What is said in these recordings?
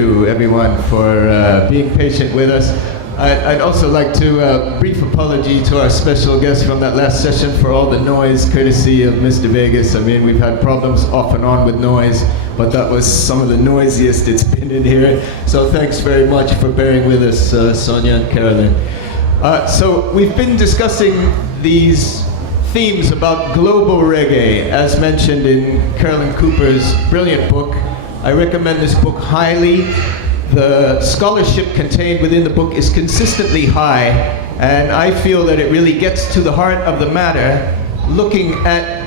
to everyone for being patient with us. I'd also like to brief apology to our special guest from that last session for all the noise, courtesy of Mr. Vegas. I mean, we've had problems off and on with noise, but that was some of the noisiest it's been in here. So thanks very much for bearing with us, Sonjah and Carolyn. So we've been discussing these themes about global reggae, as mentioned in Carolyn Cooper's brilliant book. I recommend this book highly. The scholarship contained within the book is consistently high, and I feel that it really gets to the heart of the matter, looking at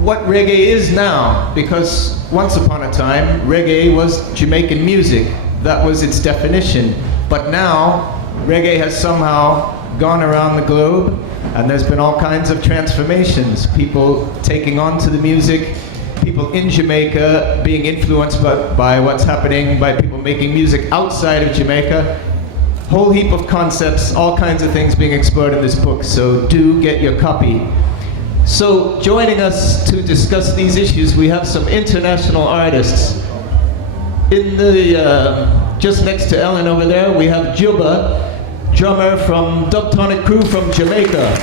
what reggae is now, because once upon a time, reggae was Jamaican music. That was its definition. But now, reggae has somehow gone around the globe, and there's been all kinds of transformations. People taking on to the music, people in Jamaica being influenced by what's happening, by people making music outside of Jamaica. Whole heap of concepts, all kinds of things being explored in this book, so do get your copy. So joining us to discuss these issues, we have some international artists. In the, just next to Ellen over there, we have Jubba, drummer from Dubtonic Kru from Jamaica.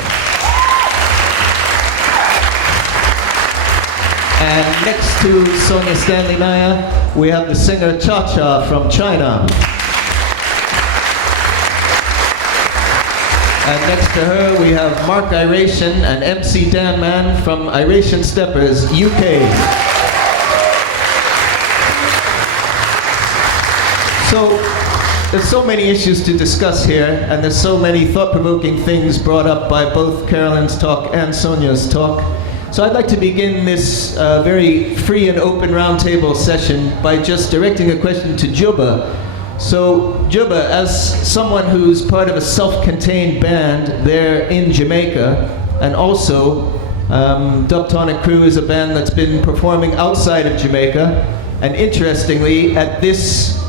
And next to Sonjah Stanley Niaah, we have the singer ChaCha from China. And next to her, we have Mark Iration and MC Dan Man from Iration Steppas, UK. So, there's so many issues to discuss here, and there's so many thought-provoking things brought up by both Carolyn's talk and Sonjah's talk. So I'd like to begin this very free and open roundtable session by just directing a question to Jubba. So Jubba, as someone who's part of a self-contained band there in Jamaica, and also Dubtonic Kru is a band that's been performing outside of Jamaica, and interestingly, at this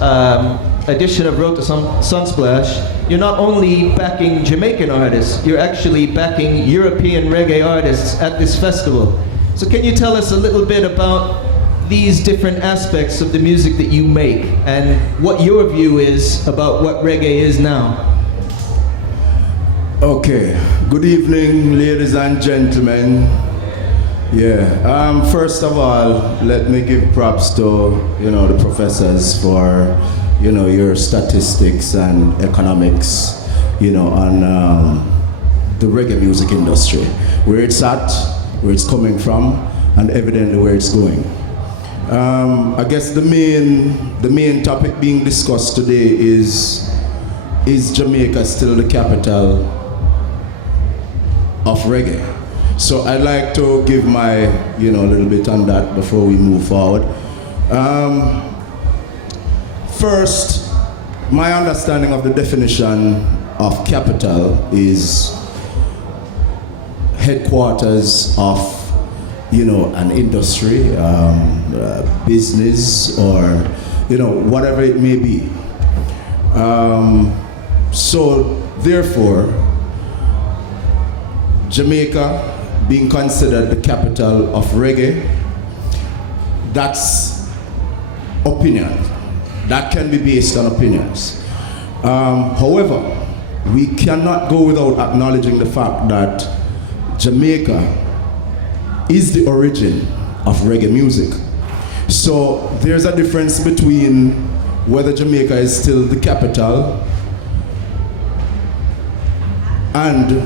edition of Rototom Sunsplash, you're not only backing Jamaican artists, you're actually backing European reggae artists at this festival. So can you tell us a little bit about these different aspects of the music that you make, and what your view is about what reggae is now? Okay, good evening, ladies and gentlemen. Yeah, first of all, let me give props to, the professors for, your statistics and economics, on the reggae music industry, where it's at, where it's coming from, and evidently where it's going. I guess the main topic being discussed today is Jamaica still the capital of reggae? So I'd like to give my, a little bit on that before we move forward. First, my understanding of the definition of capital is headquarters of, an industry, business, or, whatever it may be. So, therefore, Jamaica being considered the capital of reggae, that's opinion. That can be based on opinions. However, we cannot go without acknowledging the fact that Jamaica is the origin of reggae music. So there's a difference between whether Jamaica is still the capital and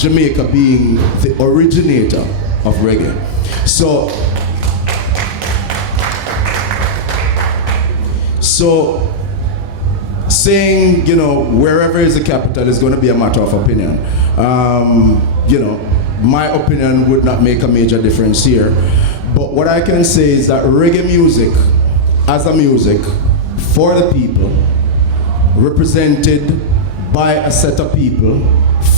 Jamaica being the originator of reggae. So saying, wherever is the capital is going to be a matter of opinion. My opinion would not make a major difference here. But what I can say is that reggae music, as a music for the people, represented by a set of people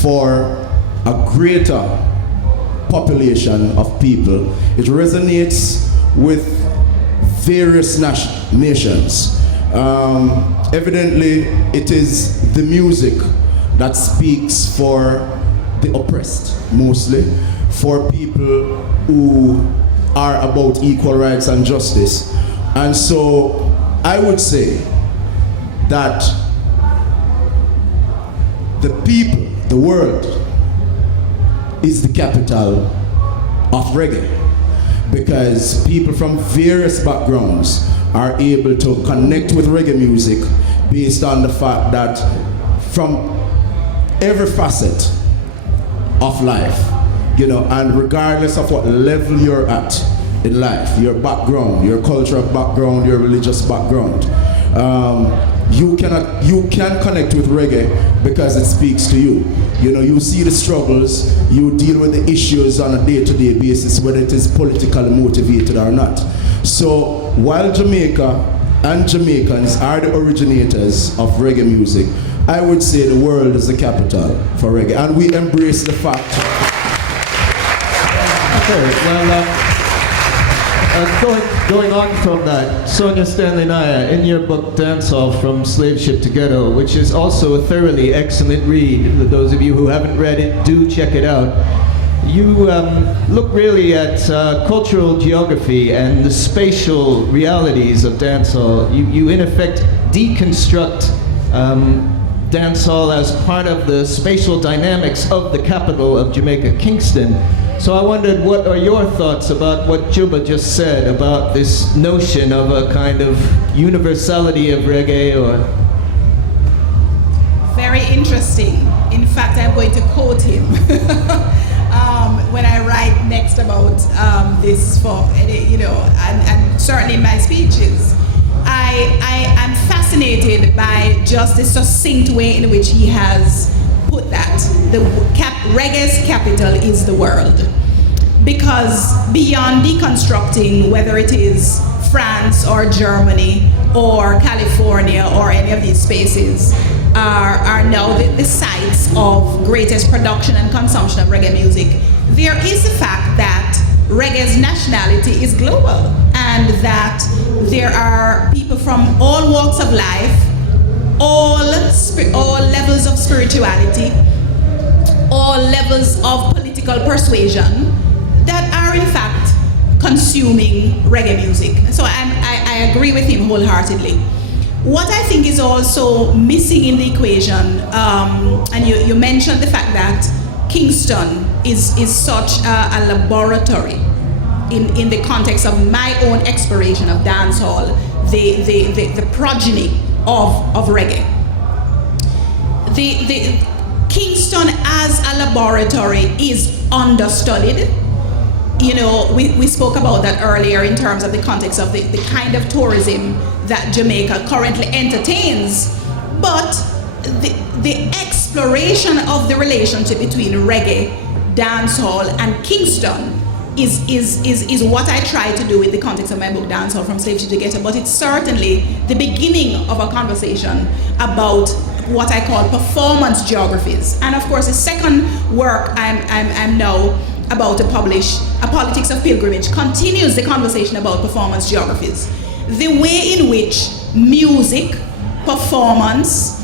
for a greater population of people, it resonates with various nations. Evidently, it is the music that speaks for the oppressed, mostly, for people who are about equal rights and justice. And so I would say that the people, the world, is the capital of reggae, because people from various backgrounds are able to connect with reggae music based on the fact that from every facet of life, you know, and regardless of what level you're at in life, your background, your cultural background, your religious background, you can connect with reggae because it speaks to you. You know, you see the struggles, you deal with the issues on a day-to-day basis, whether it is politically motivated or not. So while Jamaica and Jamaicans are the originators of reggae music, I would say the world is the capital for reggae, and we embrace the fact. Okay, well, going on from that, Sonjah Stanley Niaah, in your book Dancehall From Slave Ship to Ghetto, which is also a thoroughly excellent read, for those of you who haven't read it, do check it out. You look really at cultural geography and the spatial realities of dancehall. You in effect deconstruct dancehall as part of the spatial dynamics of the capital of Jamaica, Kingston. So I wondered, what are your thoughts about what Jubba just said about this notion of a kind of universality of reggae? Or very interesting. In fact, I'm going to quote him when I write next about this for, you know, and certainly in my speeches. I am fascinated by just the succinct way in which he has put that. Reggae's capital is the world. Because beyond deconstructing whether it is France or Germany or California or any of these spaces are now the sites of greatest production and consumption of reggae music, there is the fact that reggae's nationality is global, and that there are people from all walks of life, all levels of spirituality, all levels of political persuasion that are in fact consuming reggae music. So I agree with him wholeheartedly. What I think is also missing in the equation, and you mentioned the fact that Kingston is such a laboratory in the context of my own exploration of dancehall, the progeny of reggae. The Kingston as a laboratory is understudied. You know, we spoke about that earlier in terms of the context of the kind of tourism that Jamaica currently entertains, but the exploration of the relationship between reggae, dancehall, and Kingston is what I try to do in the context of my book Dancehall From Slave Ship to Ghetto, but it's certainly the beginning of a conversation about what I call performance geographies. And of course, the second work I'm now about to publish, A Politics of Pilgrimage, continues the conversation about performance geographies. The way in which music, performance,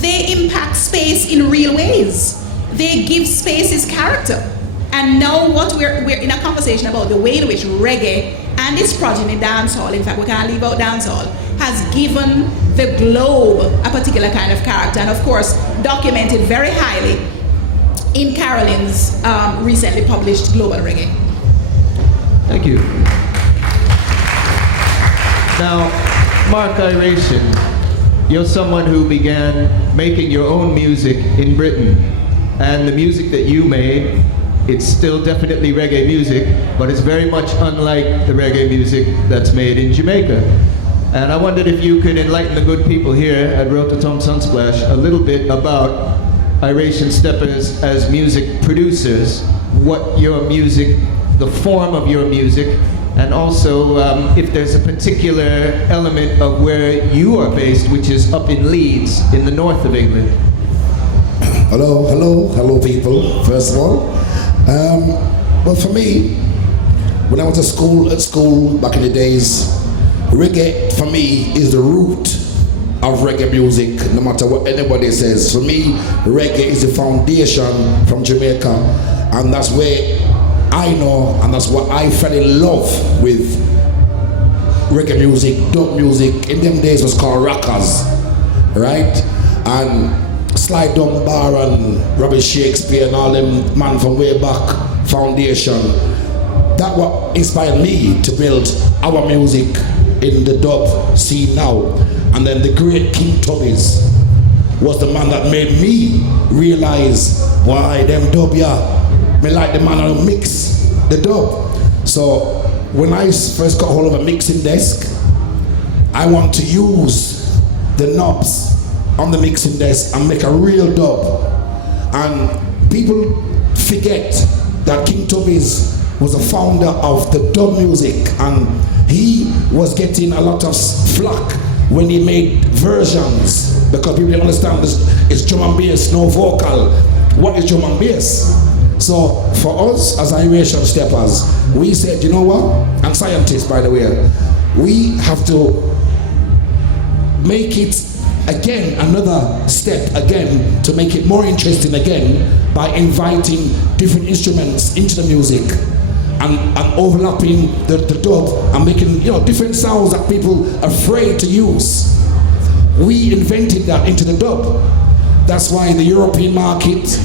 they impact space in real ways. They give spaces character. And now what we're in a conversation about the way in which reggae and its progeny dancehall, in fact we can't leave out dancehall, has given the globe a particular kind of character, and of course documented very highly in Carolyn's recently published Global Reggae. thank you. Now, Mark Iration, you're someone who began making your own music in Britain, and the music that you made, it's still definitely reggae music, but it's very much unlike the reggae music that's made in Jamaica. And I wondered if you could enlighten the good people here at Rototom Sunsplash a little bit about Iration Steppas as music producers, what your music, the form of your music, and also if there's a particular element of where you are based, which is up in Leeds, in the north of England. Hello people, first of all. Well, for me, when I went to school back in the days, reggae for me is the root of reggae music, no matter what anybody says. For me, reggae is the foundation from Jamaica, and that's where I know, and that's what I fell in love with reggae music, dub music, in them days was called rockers, right? And Sly Dunbar and Robbie Shakespeare and all them man from way back, Foundation. That what inspired me to build our music in the dub scene now. And then the great King Tubbies was the man that made me realize why them dub, me like the man who mix the dub. So when I first got hold of a mixing desk, I want to use the knobs on the mixing desk and make a real dub. And people forget that King Tubbies was a founder of the dub music, and he was getting a lot of flack when he made versions, because people didn't understand this. It's drum and bass, no vocal. What is drum and bass? So for us as Iration Steppas, we said, you know what? And scientists, by the way, we have to make it again, another step again, to make it more interesting again by inviting different instruments into the music and overlapping the dub and making, you know, different sounds that people are afraid to use. We invented that into the dub. That's why the European market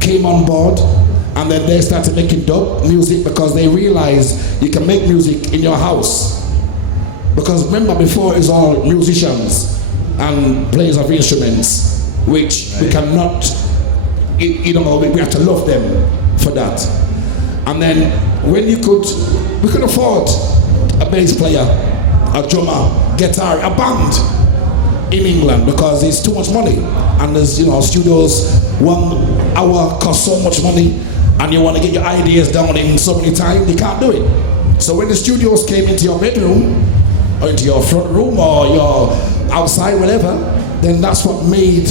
came on board, and then they started making dub music because they realized you can make music in your house. Because remember, before it was all musicians and players of instruments, which we cannot, you know, we have to love them for that. And then when we could afford a bass player, a drummer, guitar, a band in England, because it's too much money. And there's, you know, studios, 1 hour costs so much money, and you want to get your ideas down in so many times, you can't do it. So when the studios came into your bedroom, or into your front room, or your outside, whatever, then that's what made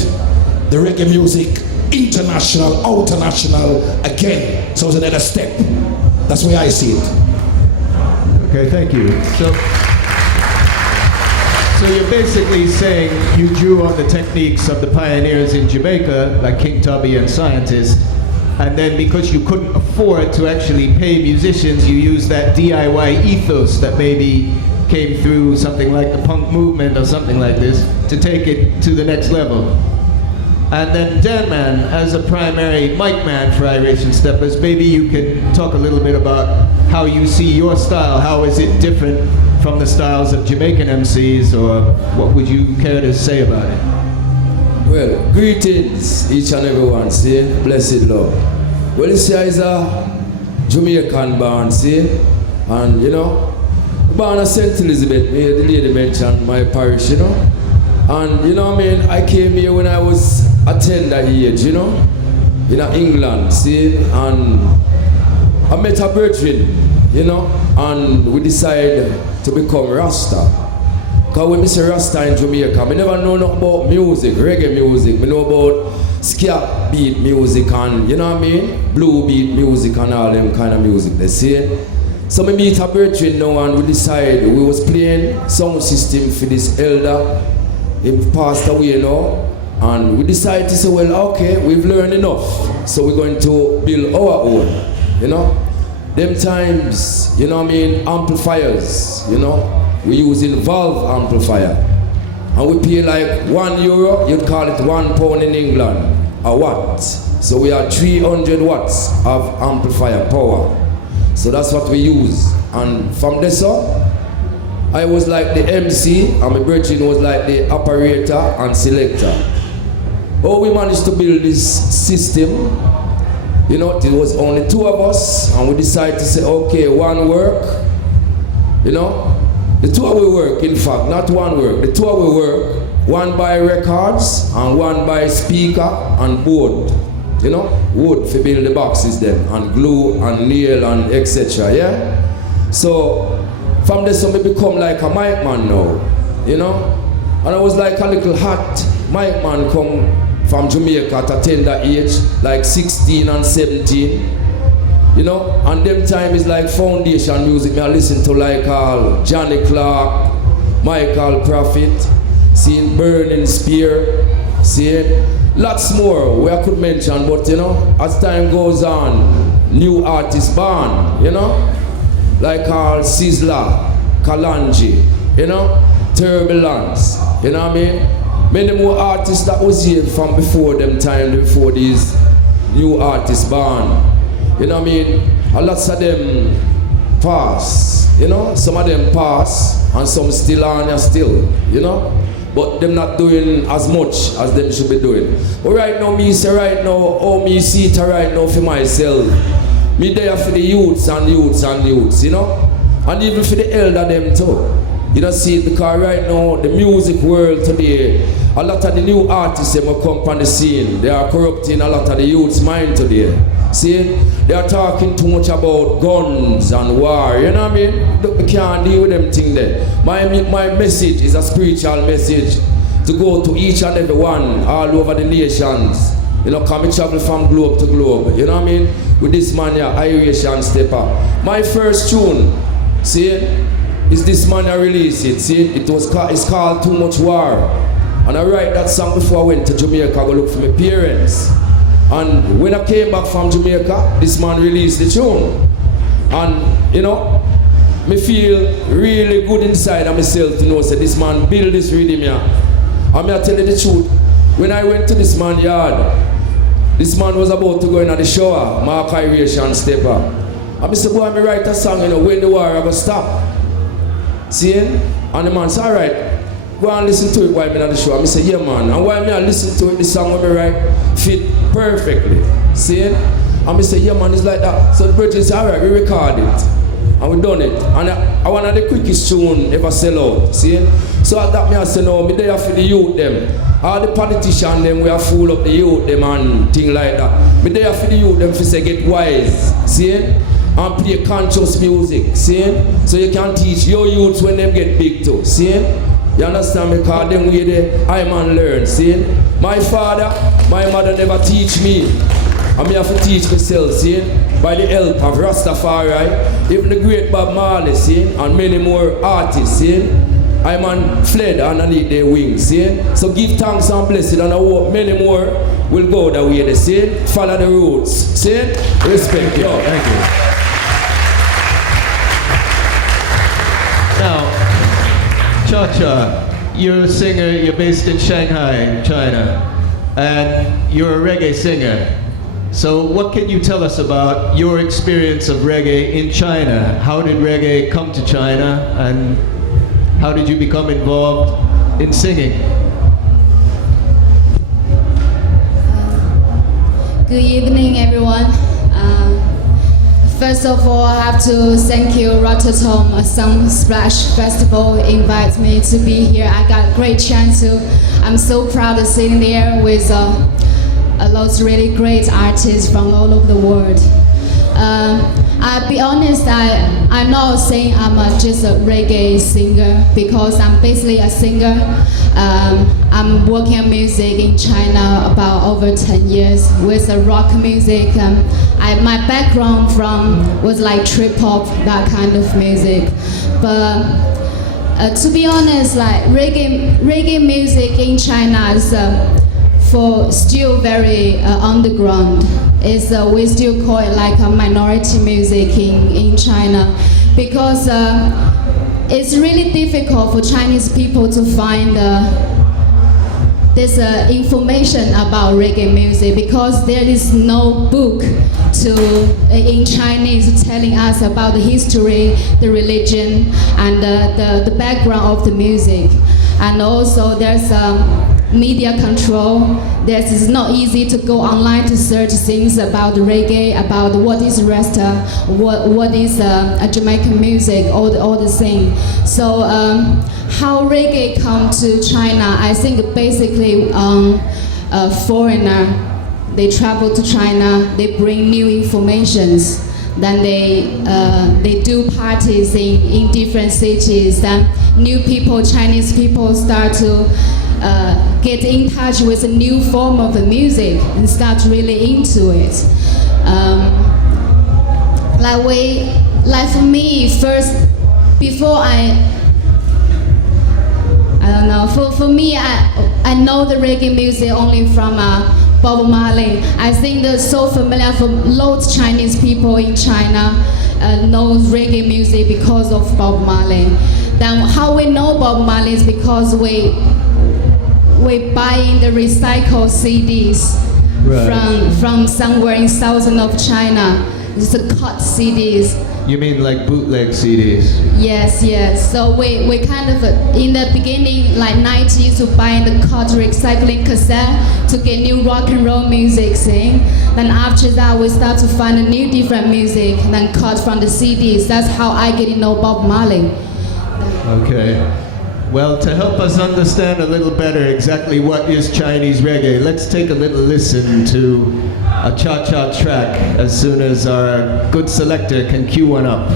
the reggae music international, outernational again. So it's another step. That's the way I see it. Okay, thank you. So you're basically saying you drew on the techniques of the pioneers in Jamaica, like King Tubby and scientists, and then because you couldn't afford to actually pay musicians, you used that DIY ethos that maybe came through something like the punk movement or something like this to take it to the next level. And then Dan Man, as a primary mic man for Iration Steppas, maybe you can talk a little bit about how you see your style. How is it different from the styles of Jamaican MCs, or what would you care to say about it? Well, greetings each and everyone, see, blessed Lord. Well, this here is a Jamaican band, see, and you know, born at St. Elizabeth, the lady mentioned my parish, you know. And you know what I mean, I came here when I was a tender age, you know, in England, see, and I met a brethren, you know, and we decided to become Rasta. Because when we say Rasta in Jamaica, I never know nothing about music, reggae music, I know about ska beat music and, you know what I mean, blue beat music and all them kind of music, they see. So we meet a brethren now and we decided we was playing sound system for this elder. He passed away now, and we decided to say, well, okay, we've learned enough, so we're going to build our own, you know. Them times, you know what I mean, amplifiers, you know, we using valve amplifier, and we pay like €1, you'd call it £1 in England, a watt. So we have 300 watts of amplifier power. So that's what we use, and from this on, I was like the MC, and my brethren was like the operator and selector. Oh, we managed to build this system. You know, it was only 2 of us, and we decided to say, okay, one work. You know, the 2 will work, in fact, not one work. The 2 will work, one by records, and one by speaker and board. You know, wood for build the boxes then, and glue and nail and etc. Yeah? So, from this on, we become like a mic man now, you know? And I was like a little hot mic man come from Jamaica at a tender age, like 16 and 17, you know? And them time is like foundation music. I listen to like Johnny Clark, Michael Prophet, seeing Burning Spear, see lots more where I could mention, but you know, as time goes on, new artists born, you know? Like Sizzla, Kalanji, you know, turbulence, you know what I mean? Many more artists that was here from before them time, before these new artists born. You know what I mean? A lot of them pass, you know? Some of them pass and some still on here still, you know? But them not doing as much as them should be doing. But right now, me say right now, how me see it right now for myself. Me there for the youths and youths and youths, you know? And even for the elder them too. You don't see it because right now, the music world today, a lot of the new artists them will come on the scene. They are corrupting a lot of the youth's mind today. See, they are talking too much about guns and war, you know what I mean? We can't deal with them things there. My message is a spiritual message to go to each and every one all over the nations. You know, come and travel from globe to globe, you know what I mean? With this man here, Iration Steppas. My first tune, see, is this man I released it, see? It's called Too Much War. And I write that song before I went to Jamaica, go look for my parents. And when I came back from Jamaica, this man released the tune. And, you know, me feel really good inside of myself to know that this man built this rhythm here. And I tell you the truth, when I went to this man's yard, this man was about to go in the shower, Mark Iration Steppas. And I said, boy, I write a song, you know, when the war I go stop. See? And the man said, all right, go and listen to it while I'm in the show. I said, yeah, man. And while I listen to it, the song when I write fit perfectly. See? And I said, yeah, man, it's like that. So the brethren said, all right, we record it. And we done it. And I one of the quickest tune ever sell out. See? So at that, I said, no, me there for the youth them. All the politicians them, we are full of the youth them and things like that. Me there for the youth them, for say get wise. See? And play conscious music. See? So you can teach your youths when them get big too. See? You understand me? Because them way the I man learn. See? My father, my mother never teach me. And me have to teach myself, see? By the help of Rastafari, even the great Bob Marley, see? And many more artists, see? I man fled underneath their wings, see? So give thanks and blessing, and I hope many more will go that way, they see? Follow the roots, see? Respect you. Thank you. Now, ChaCha, you're a singer, you're based in Shanghai, China, and you're a reggae singer. So what can you tell us about your experience of reggae in China? How did reggae come to China, and how did you become involved in singing? Good evening, everyone. First of all, I have to thank you, Rototom Sunsplash Festival, invite me to be here. I got a great chance to. I'm so proud of sitting there with a lot of really great artists from all over the world. I'll be honest, I'm not saying I'm just a reggae singer, because I'm basically a singer. I'm working in music in China about over 10 years with rock music. My background was like trip hop, that kind of music. But to be honest, like reggae music in China is for still very underground. We still call it like a minority music in China, because it's really difficult for Chinese people to find this information about reggae music, because there is no book in Chinese telling us about the history, the religion, and the background of the music. And also there's media control. It's not easy to go online to search things about reggae, about what is Rasta, what is a Jamaican music, all the things. So how reggae come to China? I think basically a foreigner, they travel to China, they bring new informations. Then they do parties in different cities. Then new people, Chinese people, start to get in touch with a new form of music and start really into it. Like for me, first, before I don't know. For me, I know the reggae music only from Bob Marley. I think that's so familiar for lots of Chinese people in China. Know reggae music because of Bob Marley. Then how we know Bob Marley is because we buying the recycled CDs from somewhere in southern of China. It's a cut CDs. You mean like bootleg CDs? Yes. So we kind of in the beginning, like 90s, we buying the cut recycling cassette to get new rock and roll music, see? Then after that, we start to find a new different music, then cut from the CDs. That's how I get to know Bob Marley. Okay. Well, to help us understand a little better exactly what is Chinese reggae, let's take a little listen to a ChaCha track as soon as our good selector can cue one up.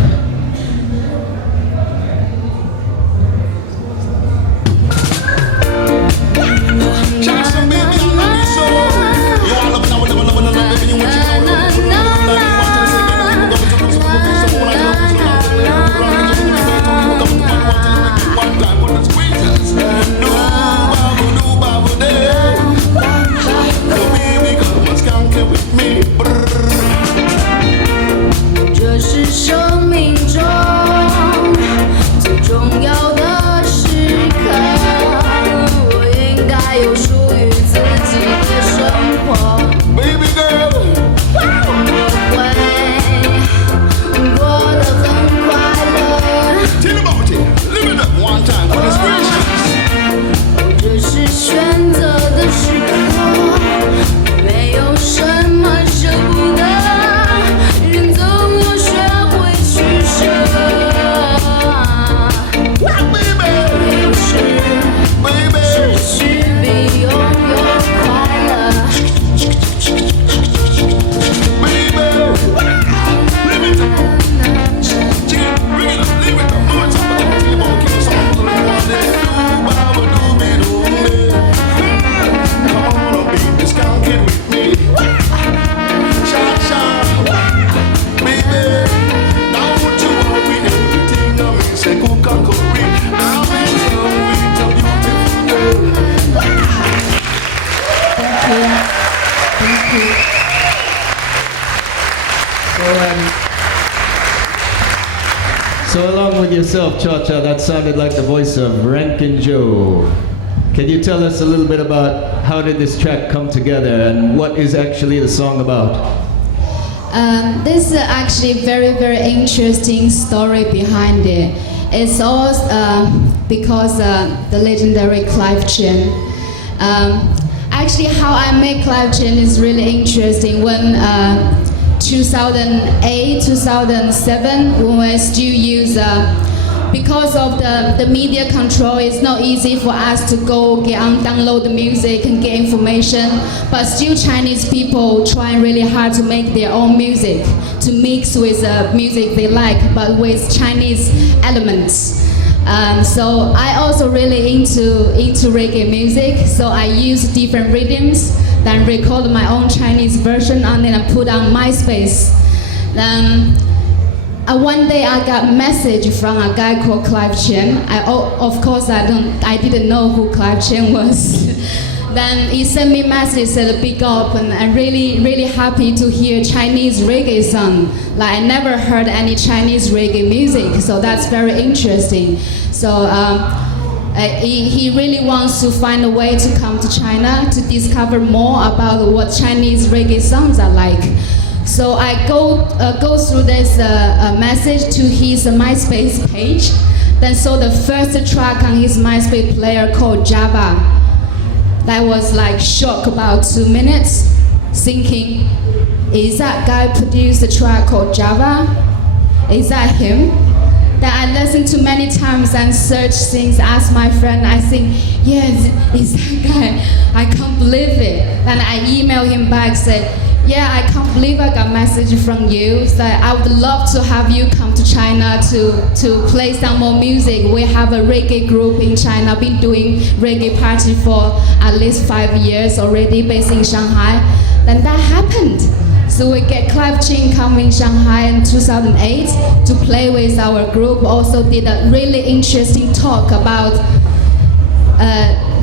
So along with yourself, ChaCha, that sounded like the voice of Rankin Joe. Can you tell us a little bit about how did this track come together and what is actually the song about? This is actually a very, very interesting story behind it. It's all because the legendary Clive Chen. Actually, how I met Clive Chen is really interesting. When 2008, 2007, when we still use, because of the media control, it's not easy for us to go download the music and get information, but still Chinese people trying really hard to make their own music, to mix with music they like, but with Chinese elements. So I also really into reggae music, so I use different rhythms, then record my own Chinese version, and then I put on MySpace. One day I got a message from a guy called Clive Chen. Of course I didn't know who Clive Chen was. Then he sent me a message, said big up, and I'm really happy to hear Chinese reggae song. Like I never heard any Chinese reggae music, so that's very interesting. So he really wants to find a way to come to China to discover more about what Chinese reggae songs are like. So I go through this message to his MySpace page, then saw the first track on his MySpace player called Jubba. That was like shock about 2 minutes, thinking, is that guy produced a track called Jubba? Is that him? Then I listened to many times and search things, asked my friend, I think, yes, is that guy? I can't believe it. Then I emailed him back, said, yeah, I can't believe I got a message from you. So I would love to have you come to China to play some more music. We have a reggae group in China, been doing reggae party for at least 5 years already, based in Shanghai. Then that happened. So we get Clive Chen come in Shanghai in 2008 to play with our group. Also did a really interesting talk about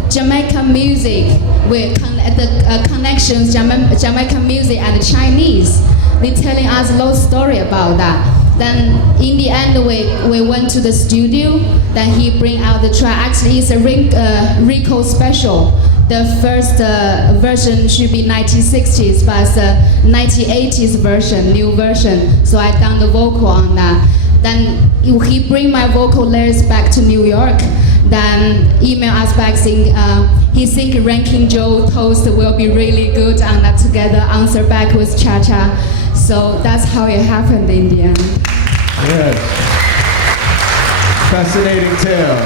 Jamaican music, with the connections Jamaican music and Chinese. They're telling us a lot of story about that. Then in the end, we went to the studio. Then he bring out the track. Actually, it's a Rico special. The first version should be 1960s, but it's a 1980s version, new version. So I done the vocal on that. Then he bring my vocal lyrics back to New York. Then email us back saying he think Ranking Joe toast will be really good on that together. Answer back with ChaCha. So that's how it happened in the end. Yes. Fascinating tale.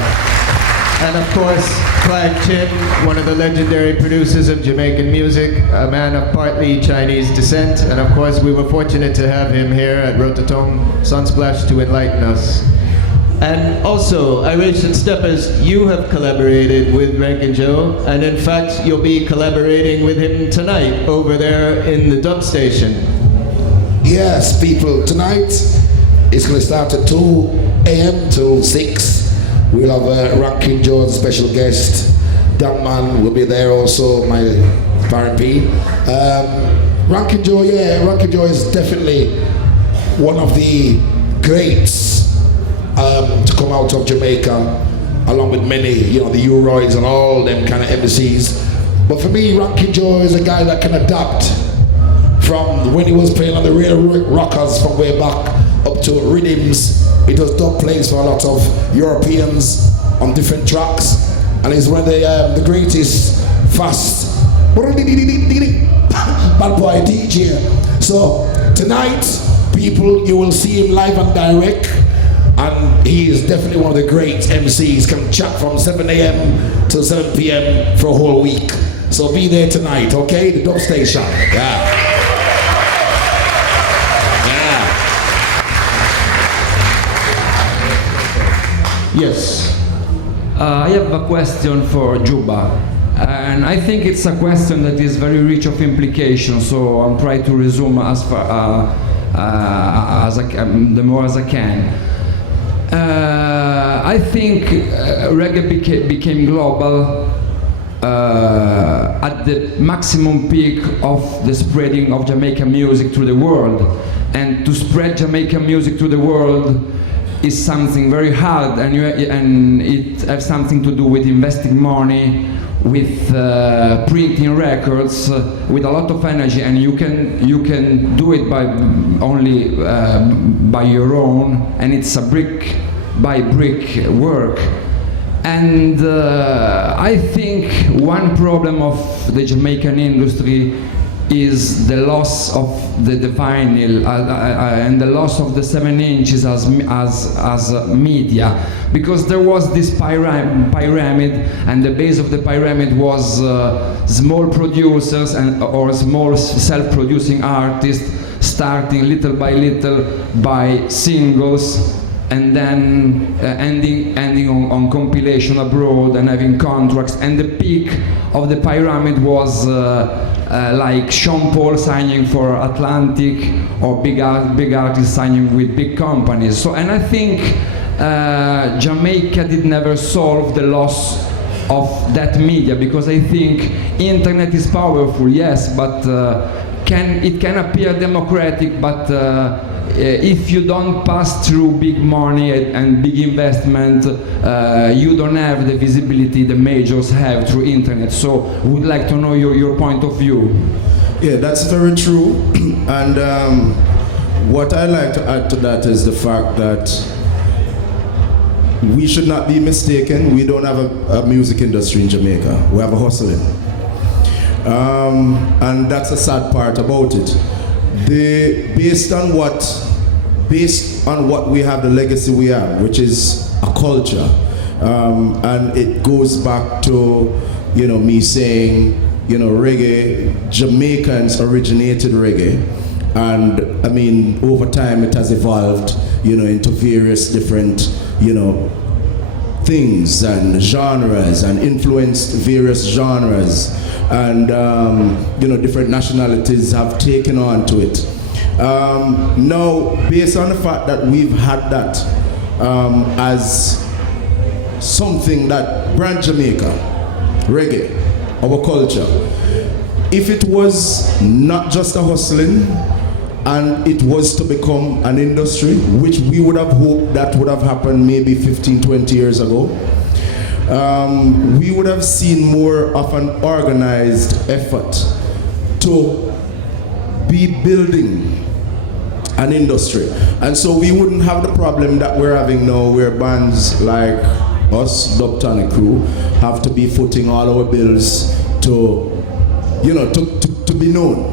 And of course, Clive Chin, one of the legendary producers of Jamaican music, a man of partly Chinese descent, and of course we were fortunate to have him here at Rototom Sunsplash to enlighten us. And also, Iration Steppas, you have collaborated with Rankin Joe, and in fact you'll be collaborating with him tonight over there in the dub station. Yes, people, tonight it's going to start at 2 a.m. till 6. We'll have Rankin Joe as a special guest. That man will be there also, my R&B. Rankin Joe, yeah, Rankin Joe is definitely one of the greats to come out of Jamaica, along with many, the U-Roys and all them kind of MCs. But for me, Rankin Joe is a guy that can adapt from when he was playing on the real rockers from way back up to rhythms. He does dub plays for a lot of Europeans on different tracks, and he's one of the greatest fast bad boy DJ. So tonight, people, you will see him live and direct, and he is definitely one of the great MCs. Can chat from 7 a.m. till 7 p.m. for a whole week. So be there tonight, okay? The dub station. Yeah. Yes. I have a question for Jubba, and I think it's a question that is very rich of implications, so I'll try to resume as far the more as I can. I think reggae became global at the maximum peak of the spreading of Jamaican music to the world, and to spread Jamaican music to the world is something very hard, and it has something to do with investing money, with printing records, with a lot of energy, and you can do it by only by your own, and it's a brick by brick work. And I think one problem of the Jamaican industry is the loss of the vinyl and the loss of the 7 inches as media, because there was this pyramid, and the base of the pyramid was small producers or small self-producing artists starting little by singles, and then ending on compilation abroad and having contracts. And the peak of the pyramid was like Sean Paul signing for Atlantic, or big artists signing with big companies. So, and I think Jamaica did never solve the loss of that media, because I think internet is powerful, yes, but it can appear democratic, but if you don't pass through big money and big investment, you don't have the visibility the majors have through internet. So would like to know your point of view. Yeah, that's very true. And what I like to add to that is the fact that we should not be mistaken. We don't have a music industry in Jamaica. We have a hustling. And that's a sad part about it. Based on what we have, the legacy we have, which is a culture, and it goes back to me saying reggae, Jamaicans originated reggae, and I mean over time it has evolved into various different things and genres, and influenced various genres, and different nationalities have taken on to it. Now, based on the fact that we've had that as something that brand Jamaica, reggae, our culture, if it was not just a hustling, and it was to become an industry, which we would have hoped that would have happened maybe 15, 20 years ago. We would have seen more of an organized effort to be building an industry. And so we wouldn't have the problem that we're having now, where bands like us, Dubtonic Kru, have to be footing all our bills to, you know, to be known,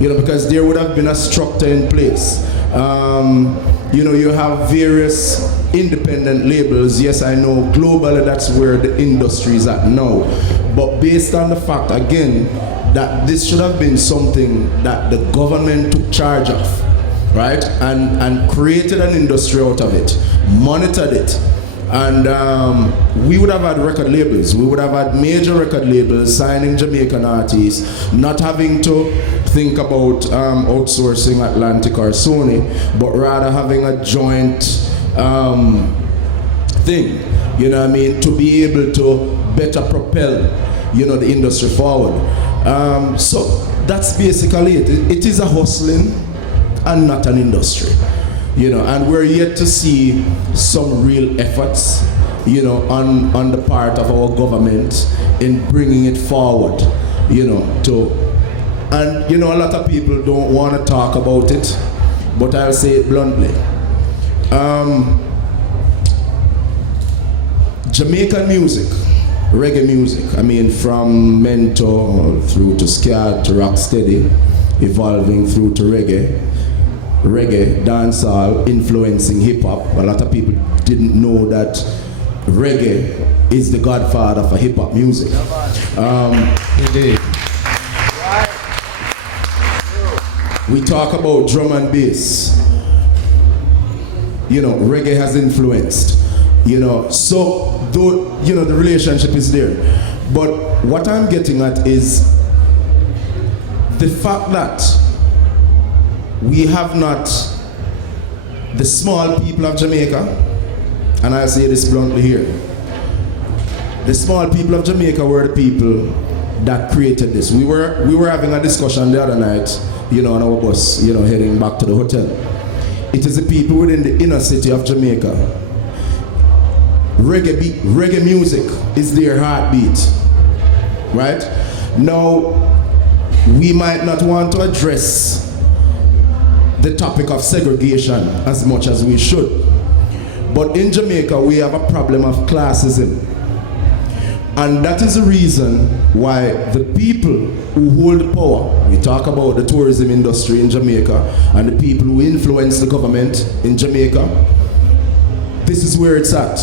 you know, because there would have been a structure in place. You know, you have various independent labels. Yes, I know globally that's where the industry is at now. But based on the fact, again, that this should have been something that the government took charge of, right? And created an industry out of it, monitored it. And we would have had record labels. We would have had major record labels signing Jamaican artists, not having to think about outsourcing Atlantic or Sony, but rather having a joint thing, you know what I mean, to be able to better propel, you know, the industry forward. So that's basically it. It is a hustling and not an industry. You know, and we're yet to see some real efforts, you know, on the part of our government in bringing it forward, you know, and you know, a lot of people don't want to talk about it, but I'll say it bluntly. Jamaican music, reggae music, I mean, from mento through to ska to rocksteady, evolving through to reggae, dancehall, influencing hip-hop. A lot of people didn't know that reggae is the godfather for hip-hop music. Indeed. We talk about drum and bass. You know, reggae has influenced. You know, so though, you know, the relationship is there. But what I'm getting at is the fact that we have not the small people of Jamaica, and I say this bluntly here. The small people of Jamaica were the people that created this. We were having a discussion the other night, you know, on our bus, you know, heading back to the hotel. It is the people within the inner city of Jamaica. Reggae music is their heartbeat, right? Now, we might not want to address the topic of segregation as much as we should. But in Jamaica, we have a problem of classism. And that is the reason why the people who hold the power, we talk about the tourism industry in Jamaica, and the people who influence the government in Jamaica, this is where it's at.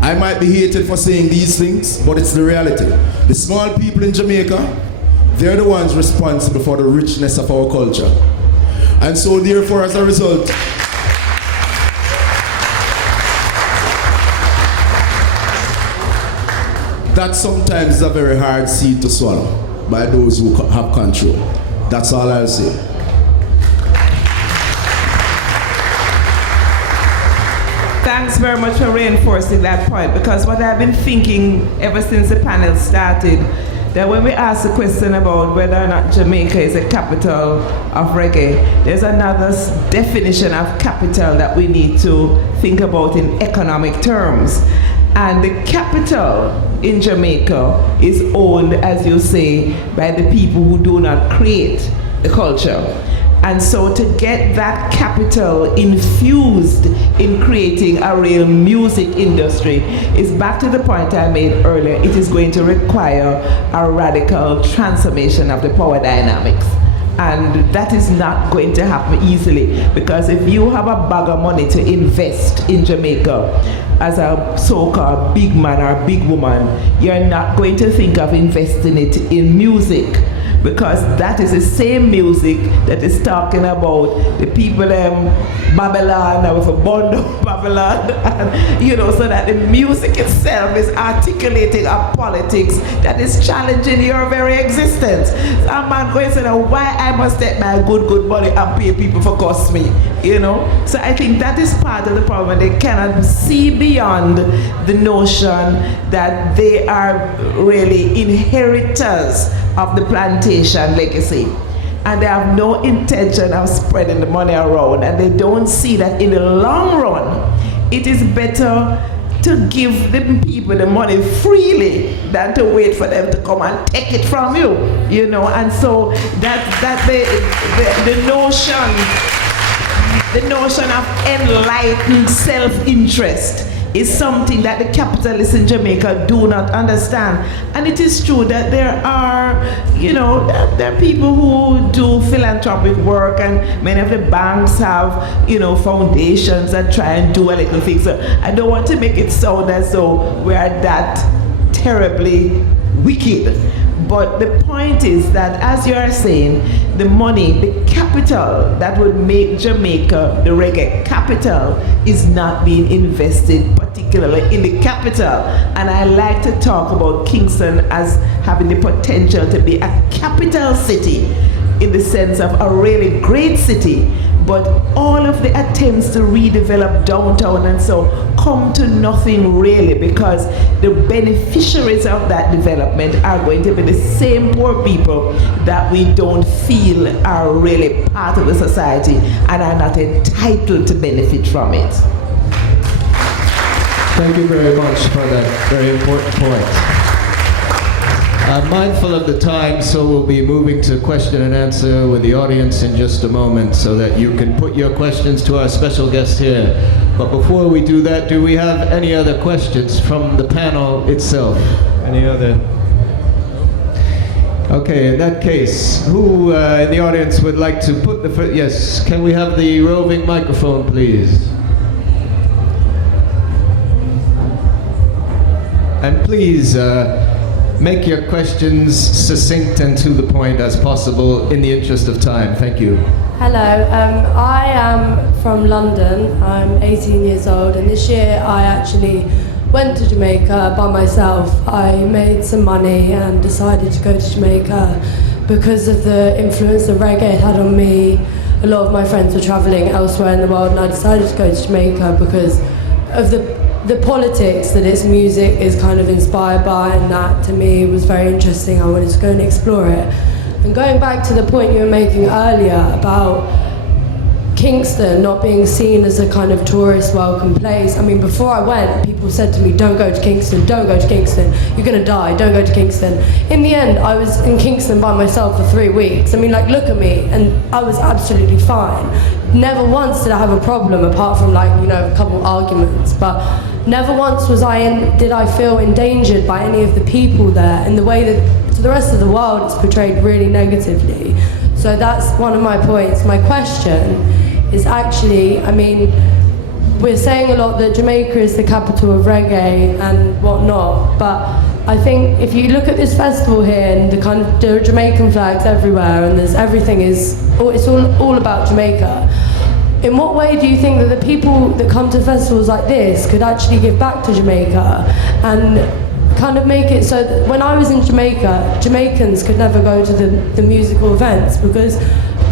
I might be hated for saying these things, but it's the reality. The small people in Jamaica, they're the ones responsible for the richness of our culture. And so therefore, as a result, that sometimes is a very hard seed to swallow by those who have control. That's all I'll say. Thanks very much for reinforcing that point, because what I've been thinking ever since the panel started, that when we ask the question about whether or not Jamaica is a capital of reggae, there's another definition of capital that we need to think about in economic terms. And the capital in Jamaica is owned, as you say, by the people who do not create the culture. And so to get that capital infused in creating a real music industry is back to the point I made earlier. It is going to require a radical transformation of the power dynamics. And that is not going to happen easily, because if you have a bag of money to invest in Jamaica as a so-called big man or big woman, you're not going to think of investing it in music, because that is the same music that is talking about the people Babylon, and with a bundle of Babylon, and, you know, so that the music itself is articulating a politics that is challenging your very existence. Some man going to say, why I must take my good money and pay people for cost me, you know? So I think that is part of the problem. They cannot see beyond the notion that they are really inheritors of the plantation legacy. and they have no intention of spreading the money around, and they don't see that in the long run, it is better to give the people the money freely than to wait for them to come and take it from you, you know. And so that the notion of enlightened self-interest is something that the capitalists in Jamaica do not understand. And it is true that there are, you know, there are people who do philanthropic work, and many of the banks have, you know, foundations that try and do a little thing. So I don't want to make it sound as though we are that terribly wicked. But the point is that, as you are saying, the money, the capital that would make Jamaica the reggae capital is not being invested particularly in the capital. And I like to talk about Kingston as having the potential to be a capital city in the sense of a really great city. But all of the attempts to redevelop downtown and so come to nothing really, because the beneficiaries of that development are going to be the same poor people that we don't feel are really part of the society and are not entitled to benefit from it. Thank you very much for that very important point. I'm mindful of the time, so we'll be moving to question and answer with the audience in just a moment so that you can put your questions to our special guest here. But before we do that, do we have any other questions from the panel itself? Any other? Okay, in that case, who in the audience would like to put the first? Yes, can we have the roving microphone, please? And please, make your questions succinct and to the point as possible in the interest of time. Thank you. Hello, I am from London. I'm 18 years old, and this year I actually went to Jamaica by myself. I made some money and decided to go to Jamaica because of the influence that reggae had on me. A lot of my friends were traveling elsewhere in the world, and I decided to go to Jamaica because of the politics that its music is kind of inspired by, and that to me was very interesting. I wanted to go and explore it. And going back to the point you were making earlier about Kingston not being seen as a kind of tourist welcome place. I mean, before I went, people said to me, don't go to Kingston, don't go to Kingston, you're gonna die, don't go to Kingston. In the end, I was in Kingston by myself for 3 weeks. I mean, like, look at me, and I was absolutely fine. Never once did I have a problem, apart from, like, you know, a couple arguments, but never once did I feel endangered by any of the people there in the way that to the rest of the world it's portrayed really negatively. So that's one of my points. My question is actually, I mean, we're saying a lot that Jamaica is the capital of reggae and whatnot, but I think if you look at this festival here and the kind of the Jamaican flags everywhere, and it's all about Jamaica. In what way do you think that the people that come to festivals like this could actually give back to Jamaica and kind of make it so that when I was in Jamaica, Jamaicans could never go to the musical events because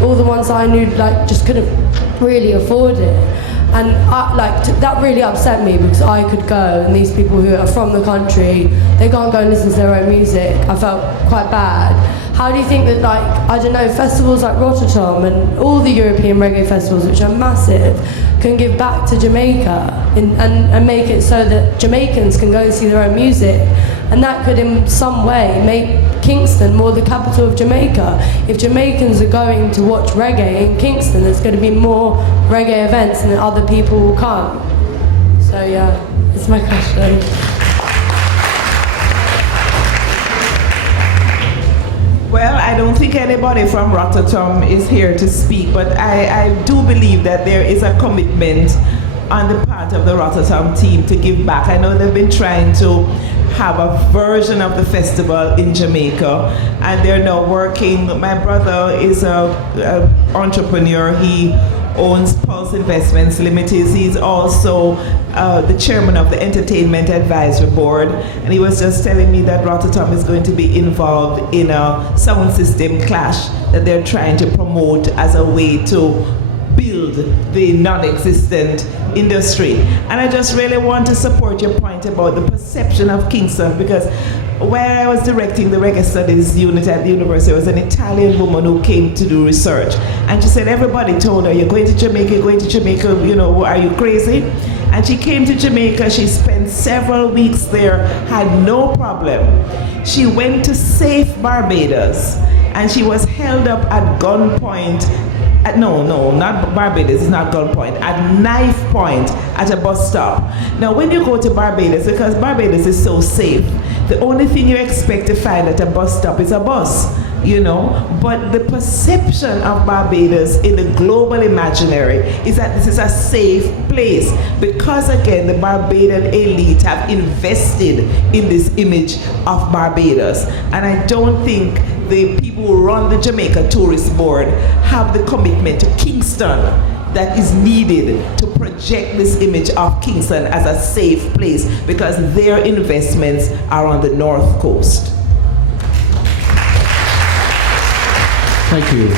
all the ones I knew like just couldn't really afford it. And that really upset me because I could go, and these people who are from the country, they can't go and listen to their own music. I felt quite bad. How do you think that, like, I don't know, festivals like Rototom and all the European reggae festivals, which are massive, can give back to Jamaica and make it so that Jamaicans can go and see their own music? And that could in some way make Kingston more the capital of Jamaica. If Jamaicans are going to watch reggae in Kingston, there's going to be more reggae events and other people will come. So yeah, that's my question. Well, I don't think anybody from Rototom is here to speak, but I do believe that there is a commitment on the part of the Rototom team to give back. I know they've been trying to have a version of the festival in Jamaica, and they're now working. My brother is an entrepreneur. He owns Pulse Investments Limited. He's also the chairman of the Entertainment Advisory Board, and he was just telling me that Rototom is going to be involved in a sound system clash that they're trying to promote as a way to build the non-existent industry. And I just really want to support your point about the perception of Kingston, because while I was directing the Reggae Studies unit at the university, there was an Italian woman who came to do research. And she said everybody told her, you're going to Jamaica, you know, are you crazy? And she came to Jamaica, she spent several weeks there, had no problem. She went to safe Barbados, and she was held up at gunpoint. No, not Barbados, it's not gunpoint, at knife point at a bus stop. Now when you go to Barbados, because Barbados is so safe, the only thing you expect to find at a bus stop is a bus, you know. But the perception of Barbados in the global imaginary is that this is a safe place, because again, the Barbadian elite have invested in this image of Barbados. And I don't think the people who run the Jamaica Tourist Board have the commitment to Kingston that is needed to project this image of Kingston as a safe place, because their investments are on the North Coast. Thank you.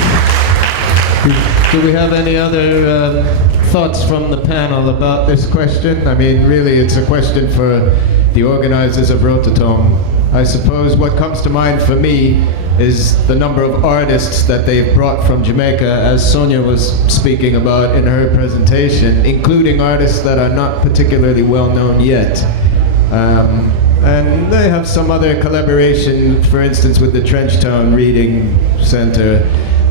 Do we have any other thoughts from the panel about this question? I mean, really, it's a question for the organizers of Rototom. I suppose what comes to mind for me is the number of artists that they've brought from Jamaica, as Sonjah was speaking about in her presentation, including artists that are not particularly well known yet. And they have some other collaboration, for instance, with the Trenchtown Reading Center,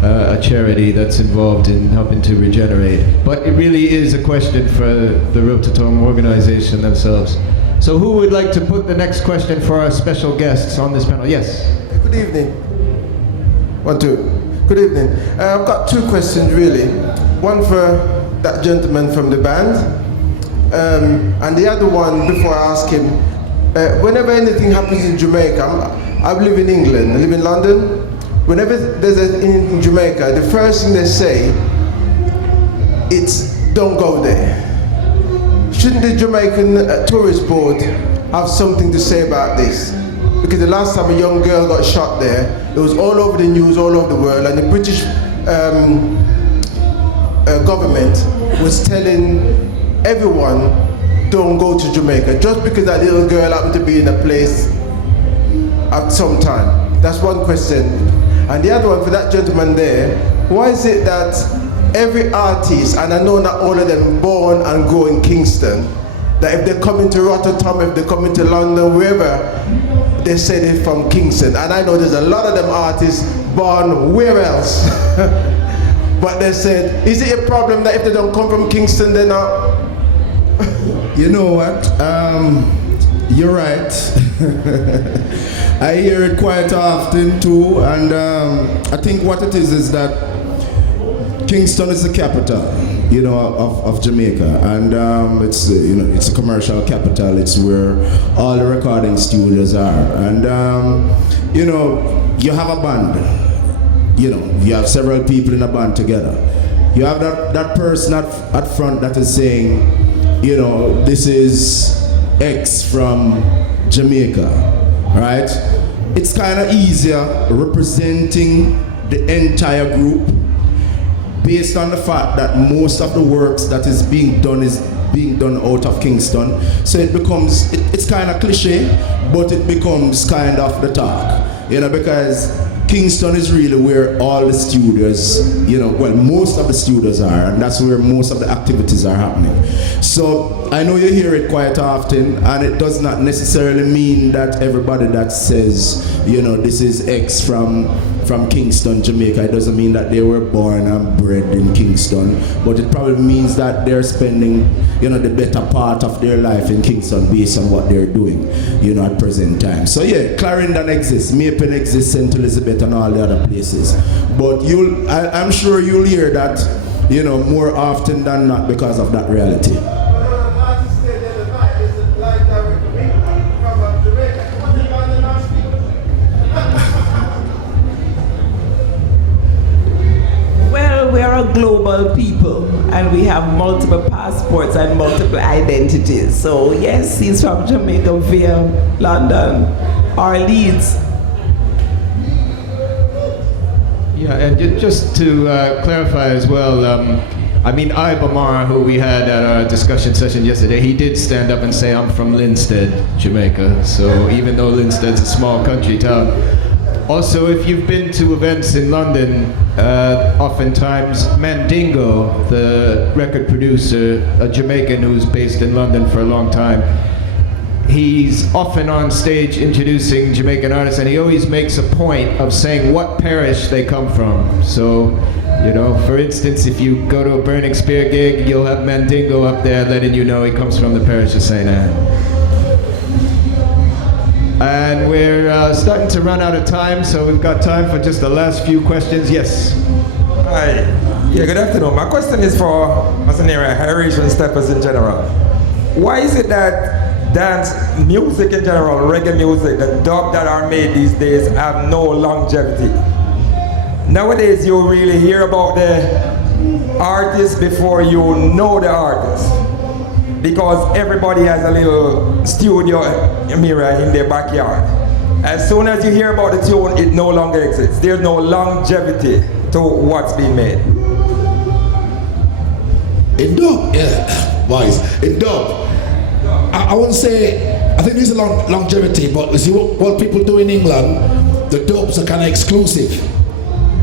a charity that's involved in helping to regenerate. But it really is a question for the Rototom organization themselves. So who would like to put the next question for our special guests on this panel? Yes? Good evening. 1, 2. Good evening. I've got 2 questions really. One for that gentleman from the band, and the other one, before I ask him, whenever anything happens in Jamaica, I live in England, I live in London. Whenever there's anything in Jamaica, the first thing they say, it's don't go there. Shouldn't the Jamaican Tourist Board have something to say about this? Because the last time a young girl got shot there, it was all over the news, all over the world, and the British government was telling everyone, don't go to Jamaica, just because that little girl happened to be in a place at some time. That's one question. And the other one for that gentleman there, why is it that every artist, and I know not all of them born and grow in Kingston, that if they come into Rototom, if they come into London, wherever, they say they're from Kingston. And I know there's a lot of them artists born where else. But they said, is it a problem that if they don't come from Kingston, they're not? You know what? You're right. I hear it quite often too, and I think what it is that Kingston is the capital, you know, of Jamaica, and it's it's a commercial capital. It's where all the recording studios are, and you know, you have a band. You know, you have several people in a band together. You have that person at front that is saying, you know, this is X from Jamaica, right? It's kind of easier representing the entire group based on the fact that most of the works that is being done out of Kingston. So it becomes, it's kind of cliche, but it becomes kind of the talk, you know, because Kingston is really where all the studios, you know, well, most of the studios are, and that's where most of the activities are happening. So I know you hear it quite often, and it does not necessarily mean that everybody that says, you know, this is X from Kingston, Jamaica, it doesn't mean that they were born and bred in Kingston, but it probably means that they're spending, you know, the better part of their life in Kingston based on what they're doing, you know, at present time. So yeah, Clarendon exists, Maple exists, St. Elizabeth and all the other places. But I'm sure you'll hear that, you know, more often than not because of that reality. We are a global people, and we have multiple passports and multiple identities. So yes, he's from Jamaica via London or Leeds. Yeah, and just to clarify as well, I mean, Ibamar, who we had at our discussion session yesterday, he did stand up and say, I'm from Linstead, Jamaica. So even though Linstead's a small country town. Also, if you've been to events in London, oftentimes Mandingo, the record producer, a Jamaican who's based in London for a long time, he's often on stage introducing Jamaican artists, and he always makes a point of saying what parish they come from. So, you know, for instance, if you go to a Burning Spear gig, you'll have Mandingo up there letting you know he comes from the parish of St. Anne. And we're starting to run out of time, so we've got time for just the last few questions. Yes? Hi. Yeah, good afternoon. My question is for Iration, Steppas in general. Why is it that dance music in general, reggae music, the dub that are made these days have no longevity? Nowadays, you really hear about the artist before you know the artist, because everybody has a little studio mirror in their backyard. As soon as you hear about the tune, it no longer exists. There's no longevity to what's being made. In dub, yeah, boys, in dub, I wouldn't say, I think there's a longevity, but you see what people do in England, the dubs are kind of exclusive.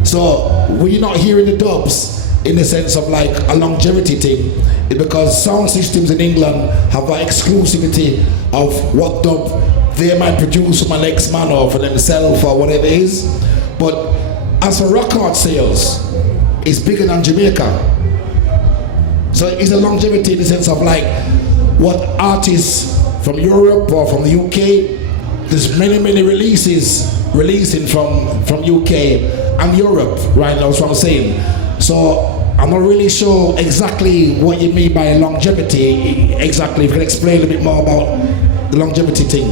So when you're not hearing the dubs in the sense of like a longevity thing, it's because sound systems in England have an exclusivity of what dub they might produce for my next man or for themselves or whatever it is. But as for record sales, it's bigger than Jamaica. So it's a longevity in the sense of like what artists from Europe or from the UK, there's many releases releasing from UK and Europe right now, that's what I'm saying. So I'm not really sure exactly what you mean by longevity, exactly. If you can explain a bit more about the longevity thing.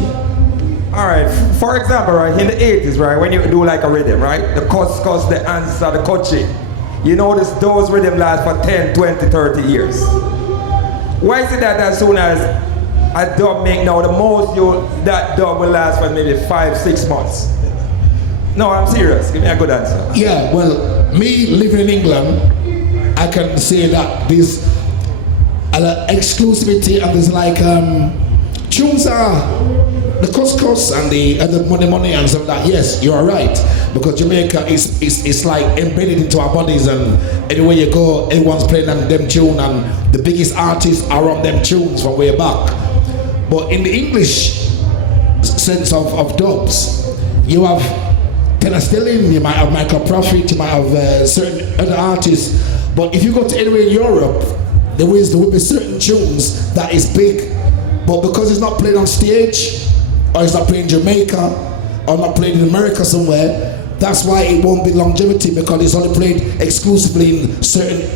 All right, for example, right, in the 80s, right, when you do like a rhythm, right, the couscous, the ansa, the kochi, you notice those rhythms last for 10, 20, 30 years. Why is it that as soon as a dub make now, the most that dub will last for maybe 5-6 months? No, I'm serious. Give me a good answer. Yeah, well, me living in England, I can say that there's an exclusivity and there's like tunes are the couscous and the money and stuff like that. Yes, you are right, because Jamaica is like embedded into our bodies, and anywhere you go, everyone's playing on them tune, and the biggest artists are on them tunes from way back. But in the English sense of dubs, you have Benicasim, you might have Michael Prophet, you might have certain other artists. But if you go to anywhere in Europe, there will be certain tunes that is big, but because it's not played on stage, or it's not played in Jamaica, or not played in America somewhere, that's why it won't be longevity, because it's only played exclusively in certain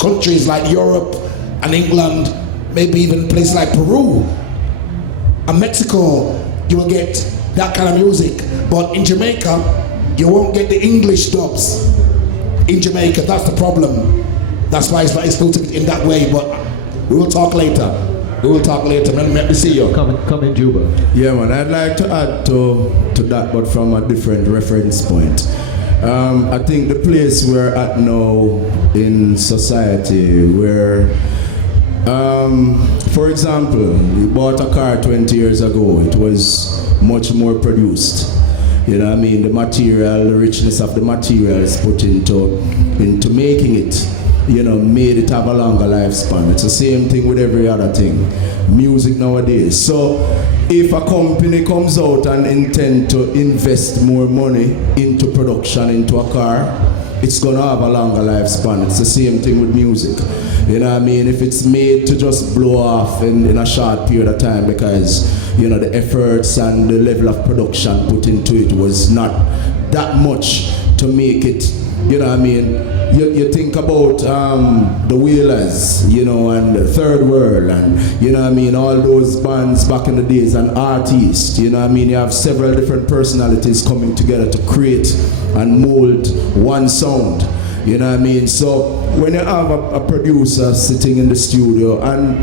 countries like Europe and England, maybe even places like Peru and Mexico. You will get that kind of music, but in Jamaica, you won't get the English dubs. In Jamaica, that's the problem. That's why it's not exclusive in that way, but we will talk later. Let me see you. Come in, Jubba. Yeah, man, I'd like to add to that, but from a different reference point. I think the place we're at now in society, where, for example, we bought a car 20 years ago, it was much more produced. You know what I mean? The material, the richness of the materials put into making it, you know, made it have a longer lifespan. It's the same thing with every other thing. Music nowadays. So if a company comes out and intend to invest more money into production, into a car, it's gonna have a longer lifespan. It's the same thing with music. You know what I mean? If it's made to just blow off in a short period of time because, you know, the efforts and the level of production put into it was not that much to make it, you know what I mean? You think about the Wheelers, you know, and the Third World, and, you know what I mean, all those bands back in the days, and artists, you know what I mean? You have several different personalities coming together to create and mold one sound. You know what I mean? So when you have a producer sitting in the studio, and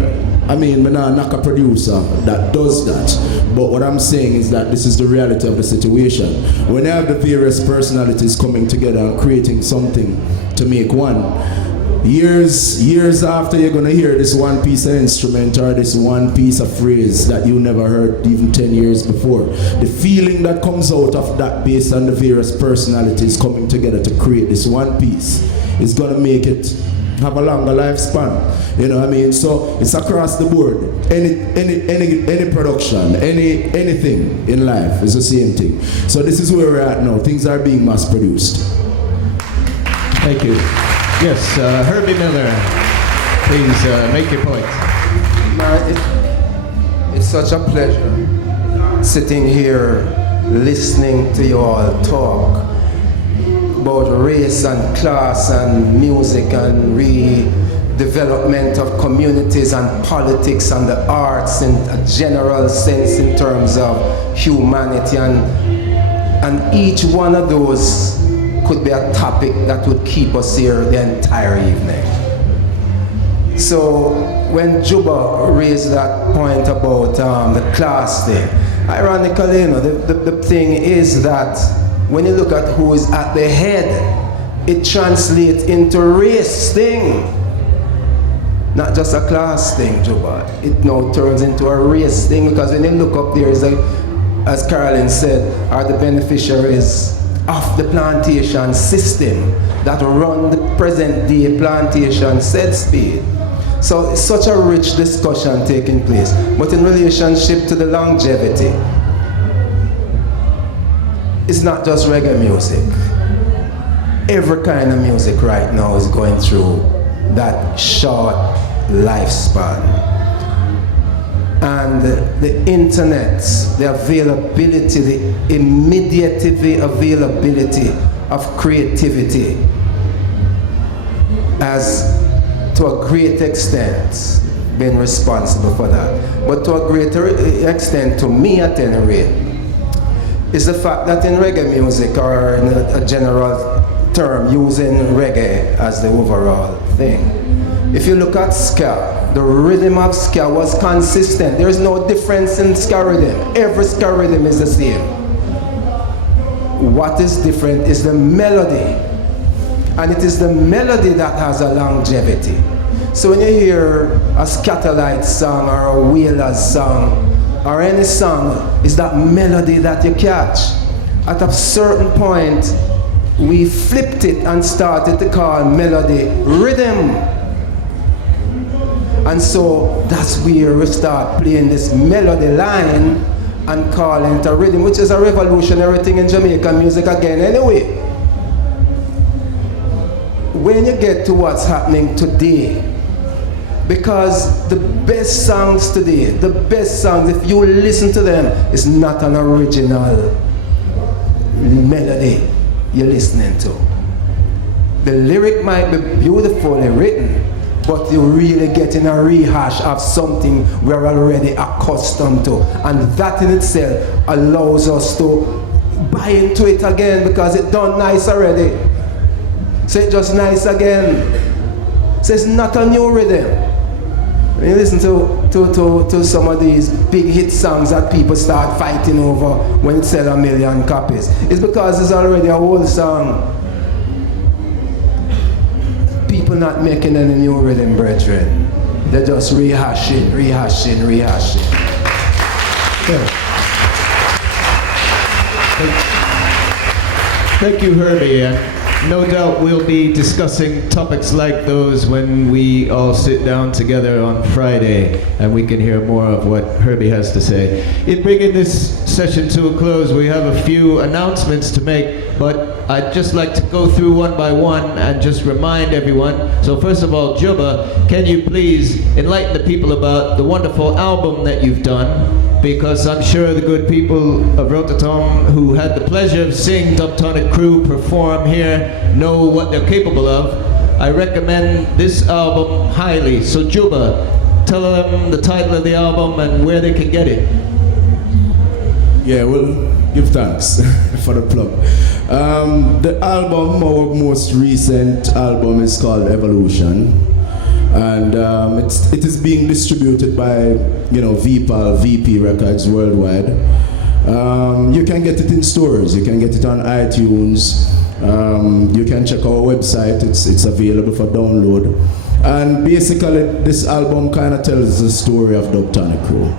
I mean, I'm not knock a producer that does that, but what I'm saying is that this is the reality of the situation. When you have the various personalities coming together and creating something to make one, years after you're gonna hear this one piece of instrument or this one piece of phrase that you never heard even 10 years before. The feeling that comes out of that based on the various personalities coming together to create this one piece is gonna make it have a longer lifespan. You know what I mean? So it's across the board. Any production, anything in life is the same thing. So this is where we're at now. Things are being mass produced. Thank you. Yes, Herbie Miller, please make your point. It's such a pleasure sitting here listening to you all talk about race and class and music and redevelopment of communities and politics and the arts in a general sense in terms of humanity, and each one of those could be a topic that would keep us here the entire evening. So when Jubba raised that point about the class thing, ironically, you know, the thing is that when you look at who is at the head, it translates into race thing. Not just a class thing, Jubba. It now turns into a race thing, because when you look up there, is as Carolyn said, are the beneficiaries of the plantation system that run the present day plantation said speed. So it's such a rich discussion taking place. But in relationship to the longevity, it's not just reggae music. Every kind of music right now is going through that short lifespan. And the internet, the availability, the immediate availability of creativity has, to a great extent, been responsible for that. But to a greater extent, to me at any rate, is the fact that in reggae music, or in a general term, using reggae as the overall thing, if you look at ska, the rhythm of ska was consistent. There is no difference in ska rhythm. Every ska rhythm is the same. What is different is the melody. And it is the melody that has a longevity. So when you hear a Scatterlight song or a Whalers song or any song, it's that melody that you catch. At a certain point, we flipped it and started to call melody rhythm. And so that's where we start playing this melody line and calling it a rhythm, which is a revolutionary thing in Jamaican music again anyway. When you get to what's happening today, because the best songs today, the best songs, if you listen to them, it's not an original melody you're listening to. The lyric might be beautifully written, but you're really getting a rehash of something we're already accustomed to. And that in itself allows us to buy into it again, because it done nice already. So it's just nice again. So it's not a new rhythm. When you listen to some of these big hit songs that people start fighting over when it sells 1 million copies, it's because it's already a old song. People not making any new rhythm, brethren. They're just rehashing. Yeah. Thank you, Herbie. And no doubt we'll be discussing topics like those when we all sit down together on Friday, and we can hear more of what Herbie has to say. In bringing this session to a close, we have a few announcements to make, but I'd just like to go through one by one and just remind everyone. So first of all, Jubba, can you please enlighten the people about the wonderful album that you've done? Because I'm sure the good people of Rototom who had the pleasure of seeing Dubtonic Kru perform here know what they're capable of. I recommend this album highly. So Jubba, tell them the title of the album and where they can get it. Yeah, well, give thanks for the plug. The album, our most recent album, is called Evolution. And it is being distributed by, VP Records worldwide. You can get it in stores. You can get it on iTunes. You can check our website. It's available for download. And basically, this album kind of tells the story of Dubtonic Kru.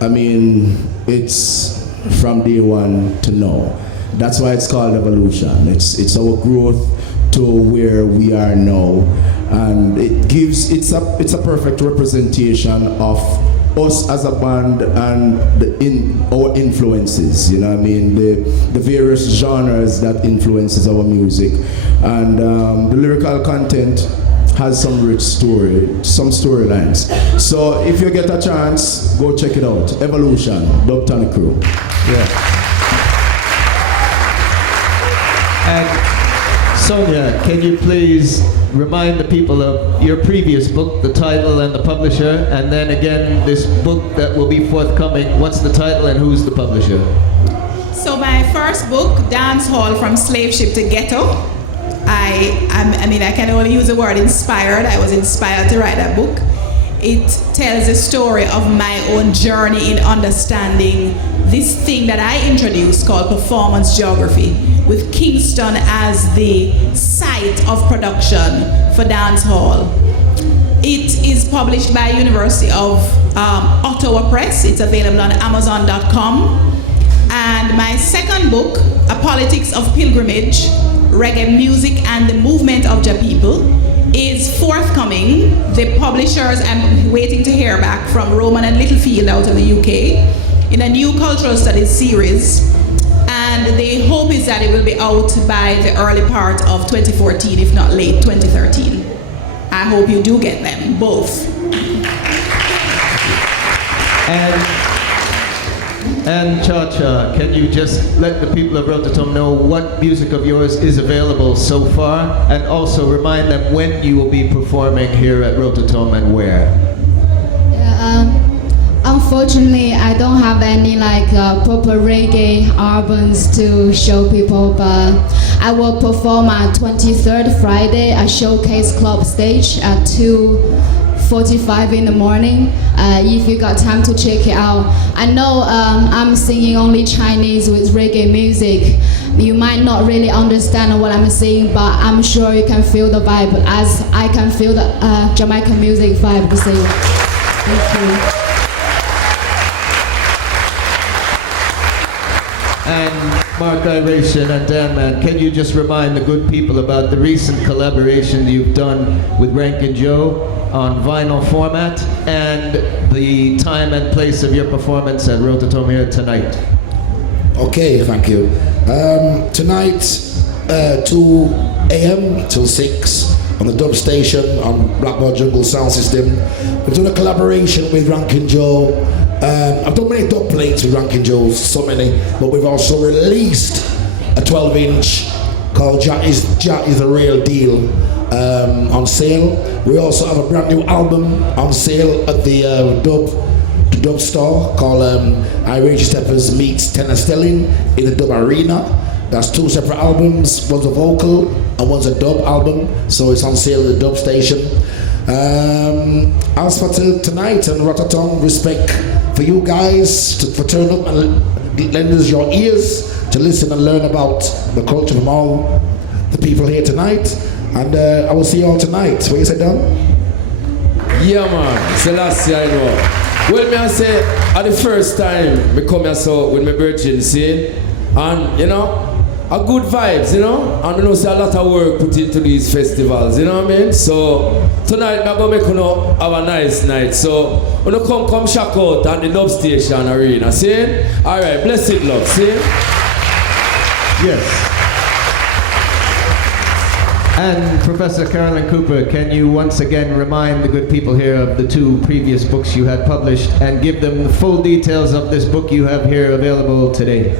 I mean, it's from day one to now. That's why it's called evolution. It's our growth to where we are now, and it's a perfect representation of us as a band and our influences. You know what I mean? The various genres that influences our music, and the lyrical content has some rich some storylines. So if you get a chance, go check it out. Evolution, Dubtonic Kru. Yeah. And Sonjah, can you please remind the people of your previous book, the title and the publisher, and then again this book that will be forthcoming, what's the title and who's the publisher? So my first book, Dance Hall from Slave Ship to Ghetto, I can only use the word inspired. I was inspired to write that book. It tells the story of my own journey in understanding this thing that I introduced called performance geography, with Kingston as the site of production for dance hall. It is published by University of Ottawa Press. It's available on Amazon.com. And my second book, A Politics of Pilgrimage, Reggae Music and the Movement of Jah People, is forthcoming. The publishers, I'm waiting to hear back from Roman and Littlefield out of the UK, in a new cultural studies series. And the hope is that it will be out by the early part of 2014, if not late 2013. I hope you do get them, both. And ChaCha, can you just let the people of Rototom know what music of yours is available so far, and also remind them when you will be performing here at Rototom and where? Unfortunately, I don't have any proper reggae albums to show people, but I will perform on 23rd Friday at Showcase Club stage at 2:45 in the morning. If you got time to check it out. I know I'm singing only Chinese with reggae music. You might not really understand what I'm saying, but I'm sure you can feel the vibe as I can feel the Jamaican music vibe the same. Thank you. And Mark, Iration and Dan Man, can you just remind the good people about the recent collaboration you've done with Rankin Joe on vinyl format, and the time and place of your performance at Rototom here tonight? Okay, thank you. Tonight, 2 a.m. till 6 on the dub station on Blackboard Jungle Sound System. We've done a collaboration with Rankin Joe. I've done many dub plates with Rankin Joe, so many, but we've also released a 12-inch called Jah is the Real Deal on sale. We also have a brand new album on sale at the dub store called Iration Steppas meets Tenor Stelling in the Dub Arena. That's 2 separate albums, one's a vocal and one's a dub album, so it's on sale at the dub station. As for tonight and Rototom, respect for you guys for turning up and lend us your ears to listen and learn about the culture from all the people here tonight. And I will see you all tonight. What you say, Dan? Yeah, man. Selassie, I know. Well, me I say, at the first time me come here so with my virgin, see, and you know, a good vibes, you know, and you know, see a lot of work put into these festivals, you know what I mean? So tonight I'm gonna make you know have a nice night. So when you come check out at the dub station arena, see? Alright, blessed love, see? Yes. And Professor Carolyn Cooper, can you once again remind the good people here of the 2 previous books you had published and give them the full details of this book you have here available today?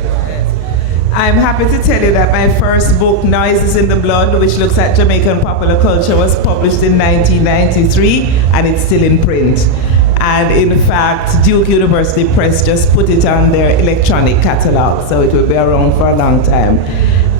I'm happy to tell you that my first book, Noises in the Blood, which looks at Jamaican popular culture, was published in 1993 and it's still in print. And in fact, Duke University Press just put it on their electronic catalog, so it will be around for a long time.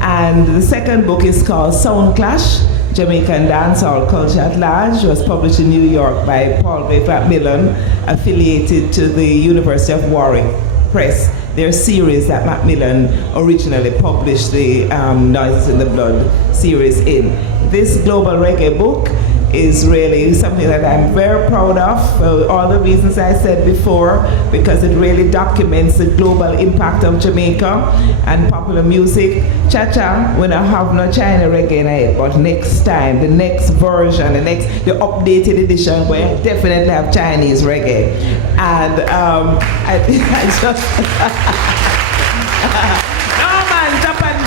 And the second book is called Sound Clash, Jamaican Dancehall Culture at Large. It was published in New York by Paul Bay Macmillan, affiliated to the University of Warwick Press, their series that Macmillan originally published the Noises in the Blood series in. This Global Reggae book is really something that I'm very proud of for all the reasons I said before, because it really documents the global impact of Jamaica and popular music. ChaCha, we don't have no China reggae night, but next time, the next version, the updated edition, we definitely have Chinese reggae. And I just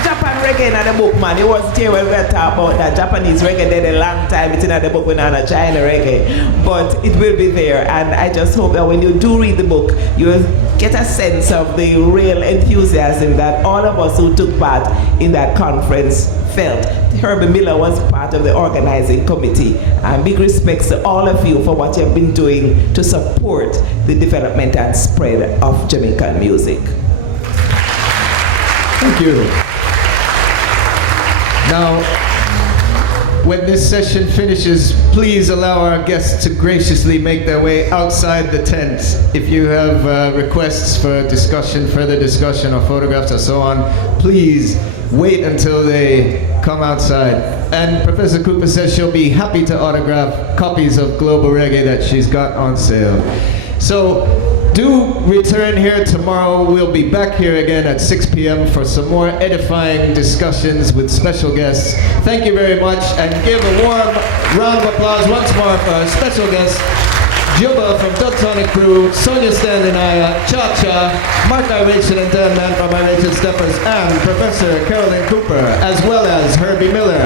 Japan reggae in the book, man. It wasn't here when we were talking about that. Japanese reggae did a long time. It's in the book, we're not a China reggae. But it will be there. And I just hope that when you do read the book, you will get a sense of the real enthusiasm that all of us who took part in that conference felt. Herbie Miller was part of the organizing committee. And big respects to all of you for what you've been doing to support the development and spread of Jamaican music. Thank you. Now, when this session finishes, please allow our guests to graciously make their way outside the tent. If you have requests for discussion, further discussion, or photographs or so on, please wait until they come outside. And Professor Cooper says she'll be happy to autograph copies of Global Reggae that she's got on sale. So, do return here tomorrow. We'll be back here again at 6 p.m. for some more edifying discussions with special guests. Thank you very much, and give a warm round of applause once more for our special guests, Jubba from Dubtonic Kru, Sonjah Stanley Niaah, ChaCha, Mark Iration and Dan Mann from Iration Steppas, and Professor Carolyn Cooper, as well as Herbie Miller.